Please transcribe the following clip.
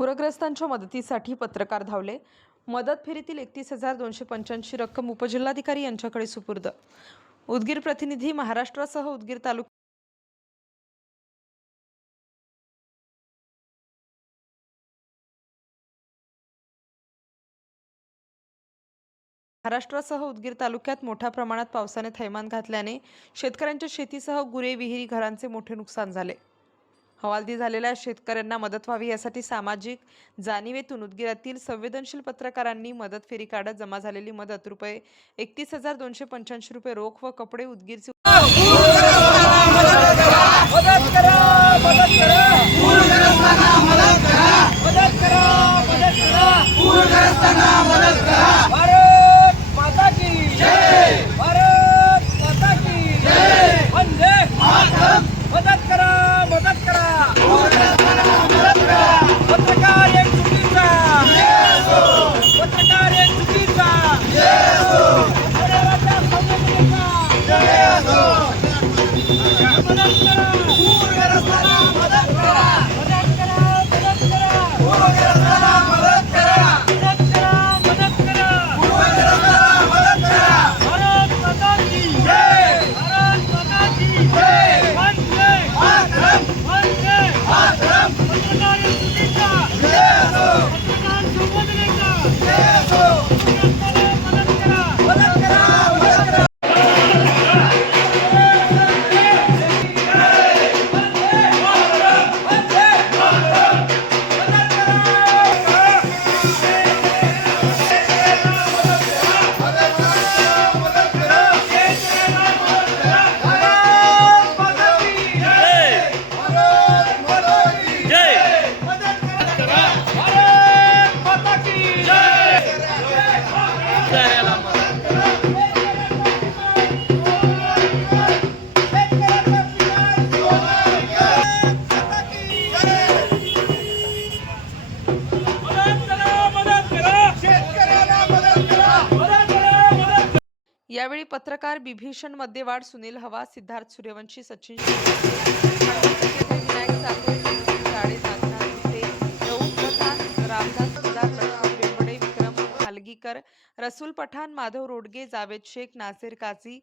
पूरग्रस्तांच्या मदतीसाठी पत्रकार धावले. मदत फेरीतील एकतीस हजार दोनशे पंच्याऐंशी रक्कम उपजिल्हाधिकारी यांच्याकडे सुपूर्द. उदगीर प्रतिनिधी महाराष्ट्रासह उदगीर तालुका महाराष्ट्रासह उदगीर तालुक्यात मोठ्या प्रमाणात पावसाने थैमान घातल्याने शेतकऱ्यांच्या शेतीसह गुरे विहिरी घरांचे मोठे नुकसान झाले. हवालदी झालेल्या शेतकऱ्यांना मदत व्हावी यासाठी सामाजिक जाणीवेतून उदगीरातील संवेदनशील पत्रकारांनी मदत फेरी काढत जमा झालेली मदत. रुपये एकतीस हजार दोनशे पंच्याऐंशी रुपये रोख व कपडे उदगीरचे Yeah. यावेळी पत्रकार बिभीषण मध्यवाड सुनील हवा सिद्धार्थ सूर्यवंशी सचिन रामदास विक्रम खालगीकर रसूल पठाण माधव रोडगे जावेद शेख नासिर काझी